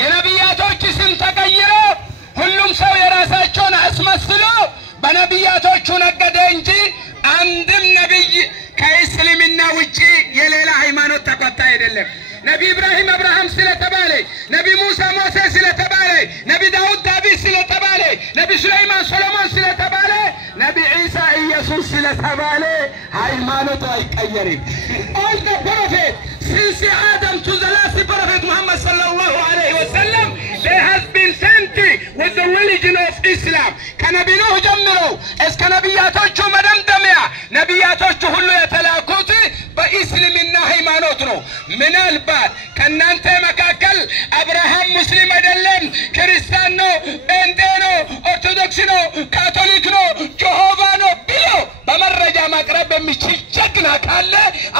የነቢያቶች ስም ተቀይሮ ሁሉም ሰው የራሳቸውን አስመስሎ በነቢያቶቹ ነገደ እንጂ አንድም ነብይ ከእስልምና ውጪ የሌላ ሃይማኖት ተከታይ አይደለም። ነቢ ኢብራሂም አብርሃም ስለተባለ፣ ነቢ ሙሳ ሙሴ ስለተባለ፣ ነቢ ዳውድ ዳዊት ስለተባለ፣ ነቢ ሱለይማን ሶሎሞን ስለተባለ፣ ነቢ ኢሳ ኢየሱስ ስለተባለ ሃይማኖት አይቀየርም። all the prophets since Adam to the last prophet Muhammad sallallahu alaihi wasallam they has been sent with the religion of Islam. ከነቢ ኑህ ጀምሮ እስከ ነቢያቶቹ መደምደሚያ ነቢያቶቹ ሁሉ የተላኩት በእስልምና ሃይማኖት ነው። ምናልባት ከናንተ መካከል አብርሃም ሙስሊም አይደለም፣ ክርስቲያን ነው፣ ጴንጤ ነው፣ ኦርቶዶክስ ነው፣ ካቶሊክ ነው፣ ጆሆቫ ነው ብሎ በመረጃ ማቅረብ የሚችል ጀግና ካለ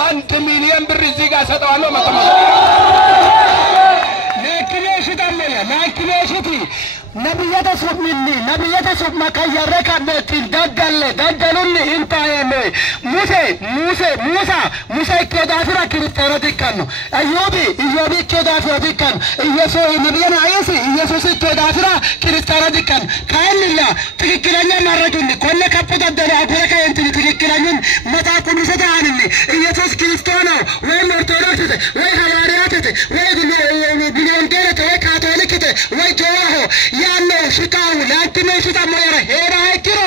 1 ሚሊዮን ብር እዚህ ጋር ሰጠዋለሁ። መተማመን نبيته سبمني نبيته سبم كيرك نتين دجلني انت يا موسى كدافر كريستيانو ديكانو ايوبي كدافر ديكان يسوع نبينا يسوع كدافر كريستيانو ديكان كان الله تككلانيا مارجوني كل كابو ددل اغورك انت تككلانيا متا كنيسدانني يسوع كريستيانو وي ارثوذكس وي حواريات وي بيلونتيرت وي كاثوليك وي جواه ያለው ሽታው ላንተነው ሽታ ማየራ ሄራ አይክሮ